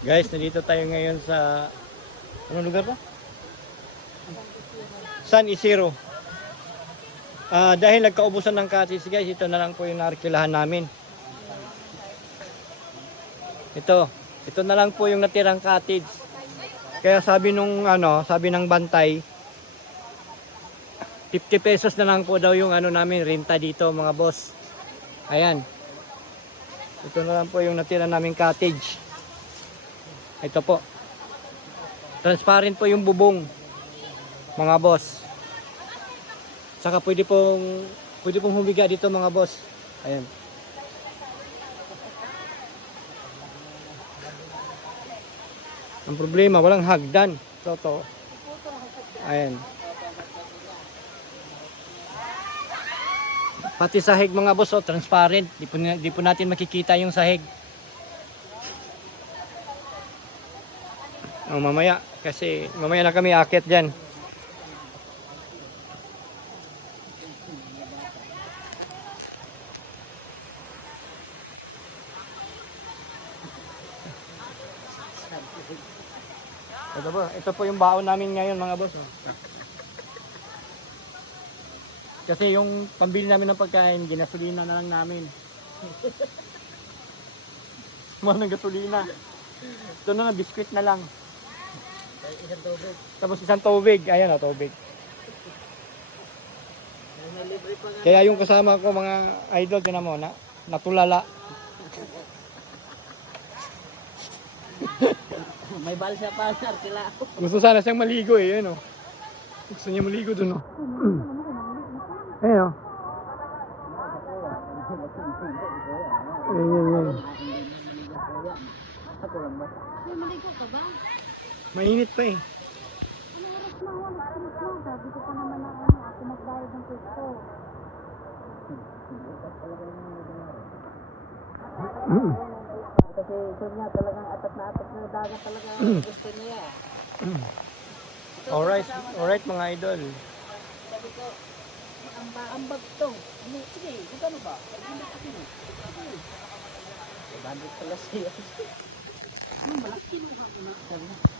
Guys, nandito tayo ngayon sa anong lugar pa? San Isidro. Dahil nagkaubusan ng cottage guys, ito na lang po yung naarkilahan namin. Ito na lang po yung natirang cottage. Kaya sabi nung sabi ng bantay, 50 pesos na lang po daw yung namin renta dito mga boss. Ayan. Ito na lang po yung natira naming cottage. Ito po. Transparent po yung bubong. Mga boss. Saka pwede pong humiga dito mga boss. Ayan. Ang problema, walang hagdan. Toto. Ayan. Pati sahig mga boss, transparent. Di po natin makikita yung sahig. Mamaya, kasi mamaya na kami aakyat dyan. Ito po yung baon namin ngayon mga boss. Kasi yung pambili namin ng pagkain, ginasolina na lang namin. Mahal ng gasolina. Ito na biskwit na lang. Isang tubig. Tapos isang tubig. Ayan tubig. Kaya yung kasama ko mga idol, tinan mo, natulala. May balsa pa, sila. Gusto sana siyang maligo eh, Gusto niya maligo dun, Ayun, Ayun. Ako lang ba? May maligo ka ba? Mainit pa eh. Ano oras na? Sabi ko pa naman na ako magbayad ng gusto. Kasi ito niya talagang atat na dagat talaga gusto niya. Alright mga idol. Sabi ko, ambag to. Sige, ano ba? Sige. 500 pala siya. Malaki nung hapon na.